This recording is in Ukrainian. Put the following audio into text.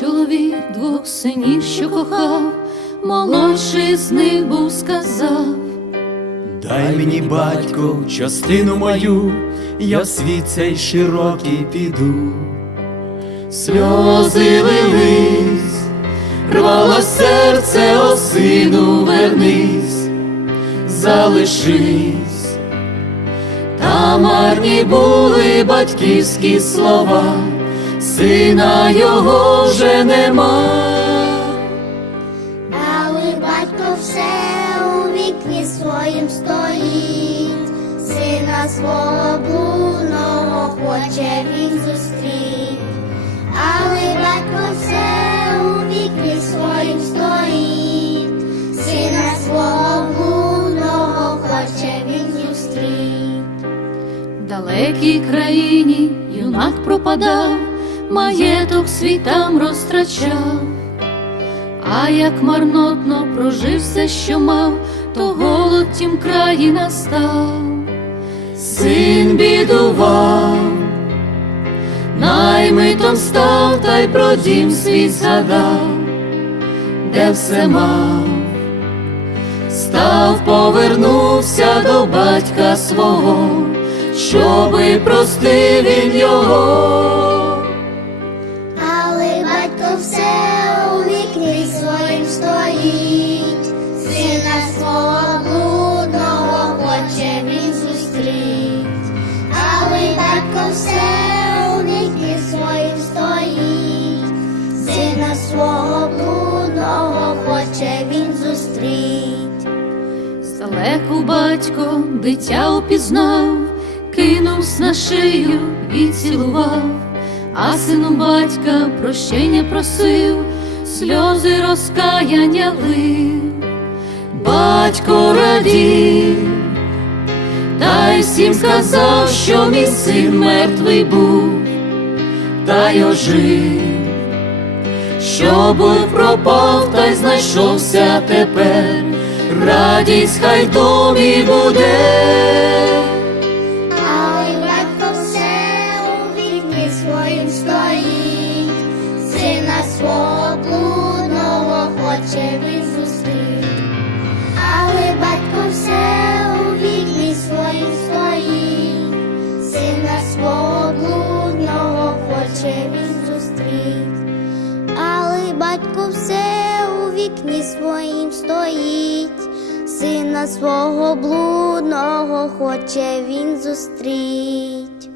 чоловік двох синів, що кохав, молодший з них був сказав. Дай мені, батько, частину мою, я в світ цей широкий піду. Сльози лились, рвало серце, о сину, вернись, залишись. Та марні були батьківські слова, сина його вже нема. Але батько все у вікні своїм стоїть, сина свого блудного хоче він зустріть, але батько все у вікні своїм стоїть, сина свого блудного хоче він зустріть. В далекій країні юнак пропадав, маєток свій там розтрачав, а як марнотно прожив все, що мав, то голод тім краї настав. Син бідував, наймитом став та й про дім свій згадав, де все мав, став, повернувся до батька свого, щоби простив він його. Батько все у вікні своїм стоїть, сина свого блудного хоче він зустріть, але батько все у вікні своїм стоїть, сина свого блудного хоче він зустріть. Здалеку батько дитя упізнав, кинувсь на шию і цілував, а сину батька прощення просив, сльози розкаяння лив. Батько радів, та й всім сказав, що мій син мертвий був, та й ожив, що був пропав, та й знайшовся тепер, радість хай домі буде. Батько все у вікні своїм стоїть, сина свого блудного хоче він зустріть.